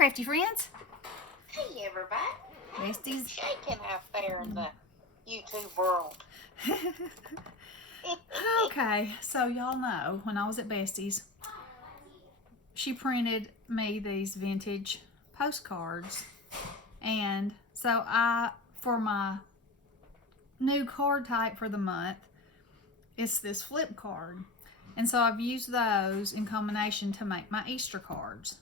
crafty friends. Hey everybody. Besties. Shaking out there in the YouTube world. Okay, so y'all know when I was at Bestie's, she printed me these vintage postcards. And so for my new card type for the month, it's this flip card. And so I've used those in combination to make my Easter cards.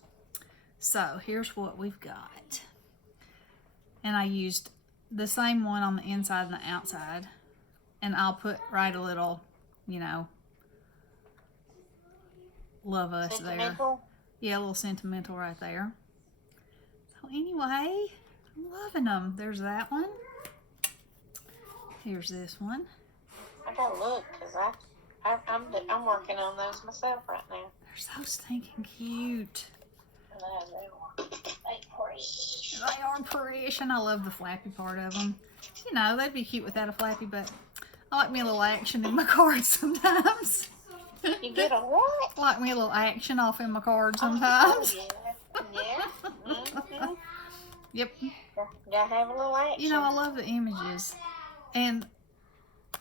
So here's what we've got. And I used the same one on the inside and the outside. And I'll write a little, love us there. Yeah, a little sentimental right there. So anyway, I'm loving them. There's that one. Here's this one. I gotta look because I'm working on those myself right now. They're so stinking cute. They are pretty, and I love the flappy part of them. They'd be cute without a flappy, but I like me a little action in my cards sometimes. You get a what? I like me a little action off in my cards sometimes. Oh, yeah. Mm-hmm. Yep. Gotta have a little action. I love the images. And,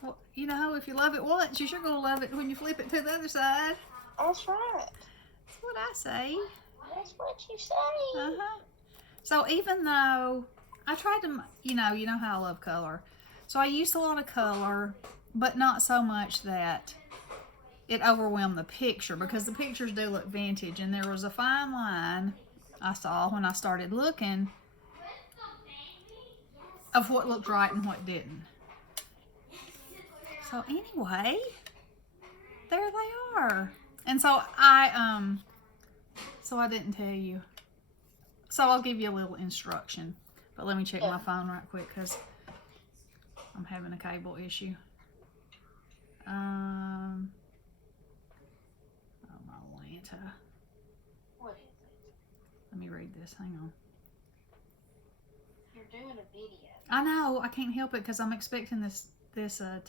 if you love it once, you're sure going to love it when you flip it to the other side. That's right. That's what I say. That's what you say. Uh-huh. So even though I tried to, you know how I love color. So I used a lot of color, but not so much that it overwhelmed the picture, because the pictures do look vintage. And there was a fine line I saw when I started looking of what looked right and what didn't. So anyway, there they are. And so I didn't tell you. So I'll give you a little instruction. But let me check my phone right quick because I'm having a cable issue. Oh, my Lanta. What is it? Let me read this. Hang on. You're doing a video. I know. I can't help it because I'm expecting this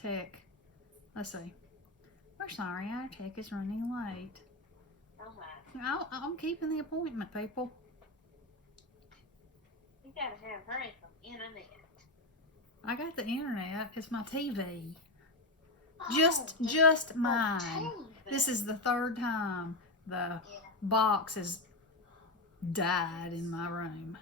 tech. Let's see. We're sorry, our tech is running late. Oh my. I'm keeping the appointment, people. You gotta have her from the internet. I got the internet. It's my TV. Oh, Just mine. TV. This is the third time the box has died in my room.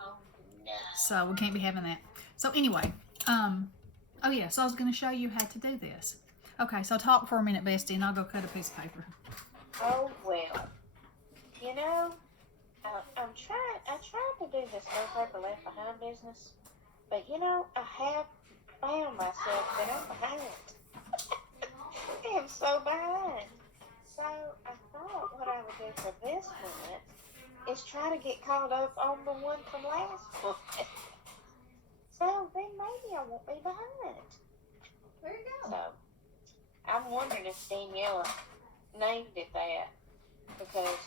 Oh no. So we can't be having that. So anyway, oh yeah, so I was going to show you how to do this. Okay, so talk for a minute, Bestie, and I'll go cut a piece of paper. Oh well. I tried to do this no paper left behind business, but I have found myself that I'm behind. I am so behind. So I thought what I would do for this month is try to get caught up on the one from last month. So then maybe I won't be behind. There you go. So I'm wondering if Daniela named it that because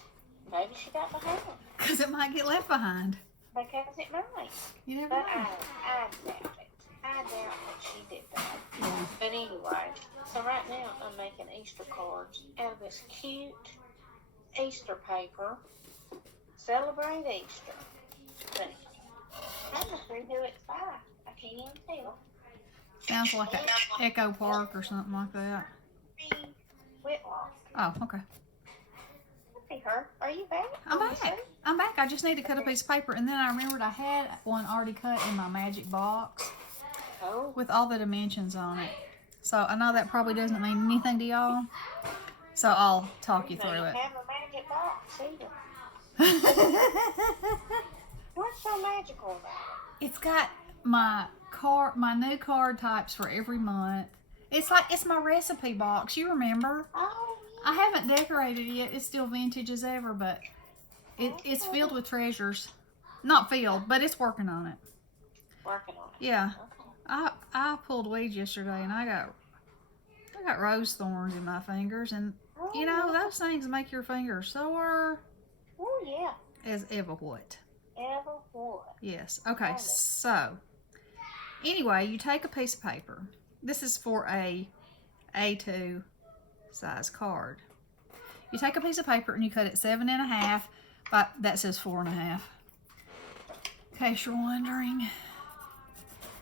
maybe she got behind. Because it might get left behind. Because it might. You never But know. I doubt it. I doubt that she did that. Yeah. But anyway, so right now I'm making Easter cards out of this cute Easter paper. Celebrate Easter. But I'm going to see who it's by. I can't even tell. Sounds like an Echo Park or something like that. Whitlock. Oh, okay. Hey, her. Are you back? I'm back. I'm back. I just need to cut a piece of paper. And then I remembered I had one already cut in my magic box Oh. with all the dimensions on it. So I know that probably doesn't mean anything to y'all. So I'll talk you through it. Have a magic box either. What's so magical about it? It's got my new card types for every month. It's my recipe box. You remember? Oh, I haven't decorated it yet. It's still vintage as ever, but it's filled with treasures. Not filled, but it's working on it. working on it. Yeah. Okay. I pulled weeds yesterday and I got rose thorns in my fingers, and those things make your fingers sore Oh, yeah. as ever what. Ever what? Yes. Okay. So anyway, you take a piece of paper. This is for a A2 size card. You take a piece of paper and you cut it 7 1/2 But that says 4.5. In case you're wondering.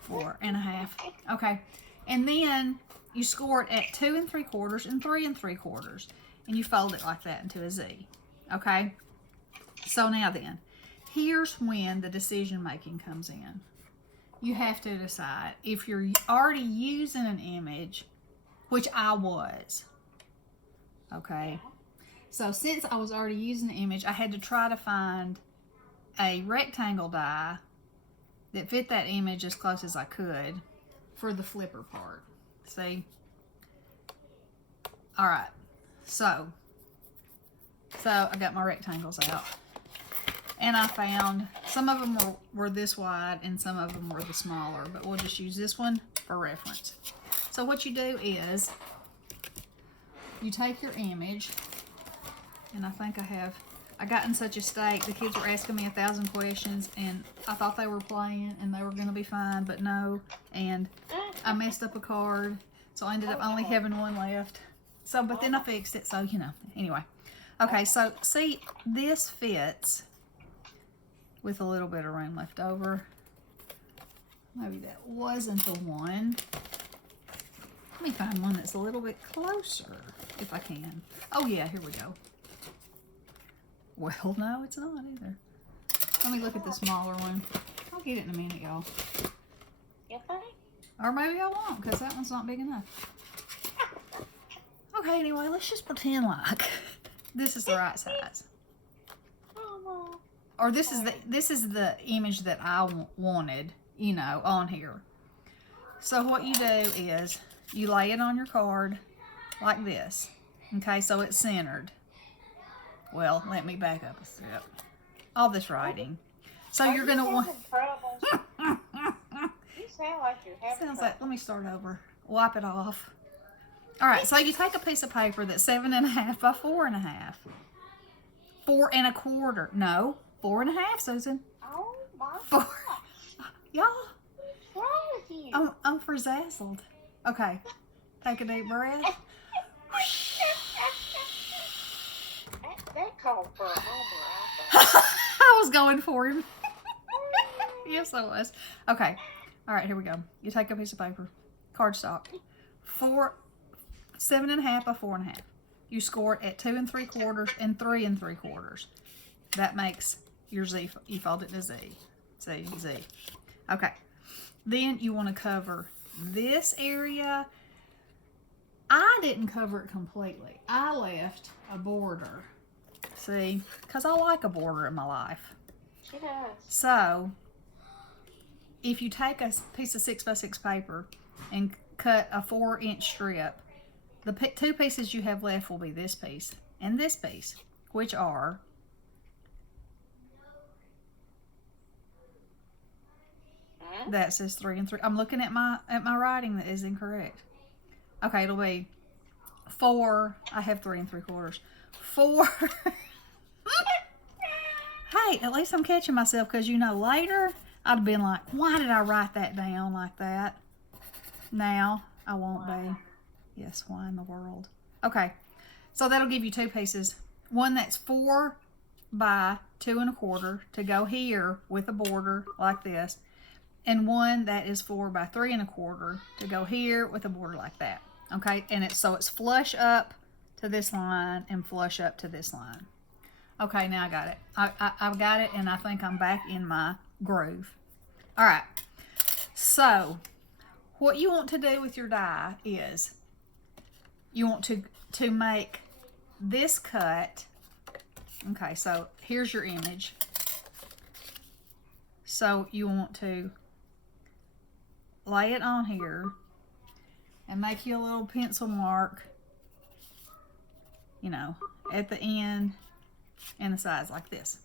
4.5. Okay. And then you score it at 2 3/4 and 3 3/4. And you fold it like that into a Z. Okay? So now then, here's when the decision making comes in. You have to decide if you're already using an image, which I was. Okay? So since I was already using the image, I had to try to find a rectangle die that fit that image as close as I could for the flipper part. See? Alright. So I got my rectangles out. And I found some of them were this wide and some of them were the smaller. But we'll just use this one for reference. So what you do is you take your image, and I think I got in such a state, the kids were asking me 1,000 questions, and I thought they were playing and they were going to be fine, but no. And I messed up a card, so I ended up only having one left. So, but then I fixed it, so, anyway. Okay, so see, this fits with a little bit of room left over. Maybe that wasn't the one. Let me find one that's a little bit closer, if I can. Oh yeah, here we go. Well, no, it's not either. Let me look at the smaller one. I'll get it in a minute, y'all. You think? Or maybe I won't, because that one's not big enough. Okay, anyway, let's just pretend like this is the right size. Oh, no. Or this is the image that I wanted, on here. So what you do is you lay it on your card like this. Okay, so it's centered. Well, let me back up a step. All this writing. So you're going to want... You sound like you're having Sounds trouble. like, let me start over. Wipe it off. All right, so you take a piece of paper that's 7.5 by 4.5. 4 1/4. No, 4.5, Susan. Oh, my 4. God. Y'all, What's wrong with you? I'm frazzled. Okay, take a deep breath. That called for a homer, I thought. I was going for him. Yes, I was. Okay. All right, here we go. You take a piece of paper, cardstock, 7.5 by 4.5. You score it at 2 3/4 and 3 3/4. That makes your Z. You fold it to Z. Z, Z. Okay. Then you want to cover this area. I didn't cover it completely. I left a border. See, because I like a border in my life. She does. So, if you take a piece of 6x6 paper and cut a 4-inch strip, the 2 pieces you have left will be this piece and this piece, which are that says 3 3. I'm looking at my writing that is incorrect. Okay, it'll be 4. I have 3 3/4. 4. Hey, at least I'm catching myself, because later I'd have been like, why did I write that down like that? Now I won't be. Yes, why in the world? Okay, so that'll give you 2 pieces. One that's 4 by 2 1/4 to go here with a border like this, and one that is 4 by 3 1/4 to go here with a border like that. Okay, and it's flush up to this line and flush up to this line. Okay, now I got it. I've got it, and I think I'm back in my groove. All right, so what you want to do with your die is you want to make this cut. Okay, so here's your image. So you want to lay it on here and make you a little pencil mark, at the end and the sides like this.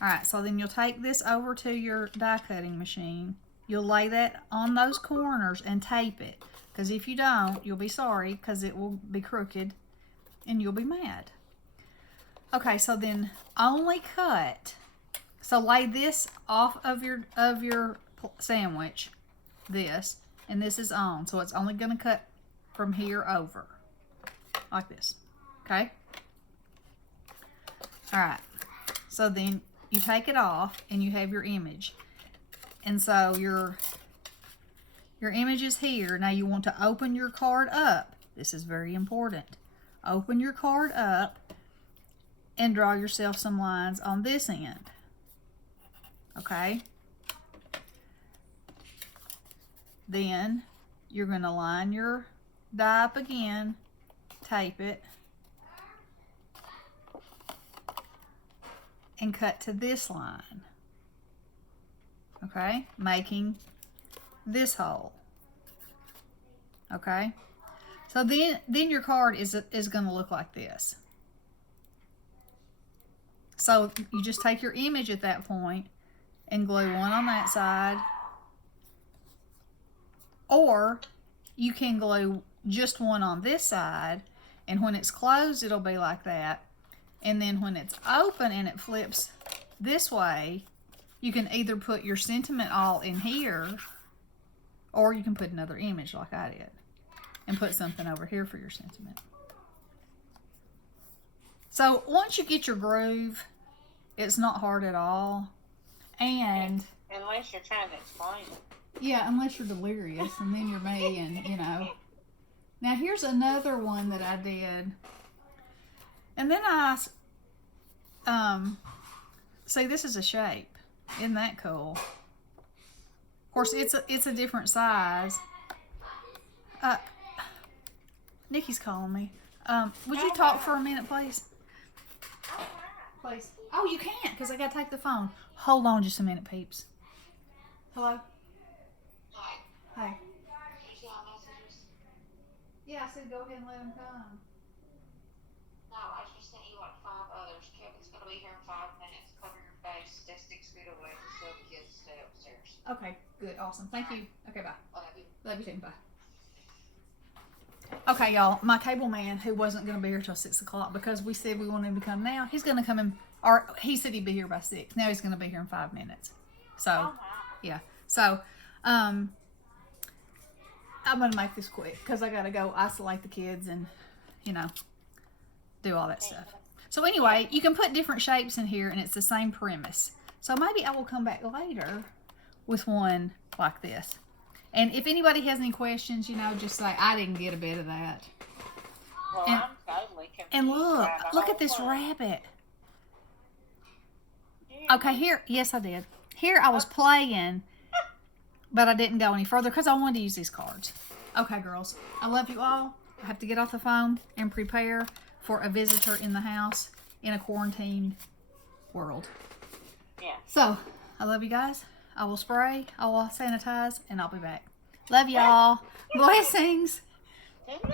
All right, so then you'll take this over to your die cutting machine. You'll lay that on those corners and tape it, because if you don't, you'll be sorry, because it will be crooked and you'll be mad. Okay, so then only cut. So lay this off of your sandwich, this, and this is on. So it's only going to cut from here over, like this. Okay? All right. So then you take it off and you have your image. And so your image is here. Now you want to open your card up. This is very important. Open your card up and draw yourself some lines on this end. Okay? Then you're going to line your die up again, tape it, and cut to this line. Okay? Making this hole. Okay? So then your card is going to look like this. So you just take your image at that point and glue one on that side, or you can glue just one on this side, and when it's closed it'll be like that, and then when it's open and it flips this way, you can either put your sentiment all in here, or you can put another image like I did and put something over here for your sentiment. So once you get your groove, it's not hard at all. And unless you're trying to explain it. Yeah, unless you're delirious, and then you're me, and you know. Now here's another one that I did. And then I see, this is a shape. Isn't that cool? Of course, it's a different size. Nikki's calling me. Would you talk for a minute, please? Please. Oh, you can't, because I got to take the phone. Hold on just a minute, peeps. Hello? Hi. Yeah, I said go ahead and let him come. No, I just sent you like 5 others. Kevin's going to be here in 5 minutes. Cover your face. Stay 6 feet away. So the kids stay upstairs. Okay, good, awesome. Thank you. Okay, bye. Love you. Love you too, bye. Okay, y'all, my cable man, who wasn't going to be here till 6 o'clock because we said we wanted him to come now, he's going to come in, or he said he'd be here by 6. Now he's going to be here in 5 minutes. So, yeah. So, I'm going to make this quick because I got to go isolate the kids and, you know, do all that stuff. So anyway, you can put different shapes in here and it's the same premise. So maybe I will come back later with one like this. And if anybody has any questions, you know, just say, I didn't get a bit of that. Well, and, I'm totally confused. And look at this rabbit. Okay, here, yes I did. Here I was playing, but I didn't go any further because I wanted to use these cards. Okay, girls, I love you all. I have to get off the phone and prepare for a visitor in the house in a quarantined world. Yeah. So, I love you guys. I will spray, I will sanitize, and I'll be back. Love y'all. Blessings. Good night.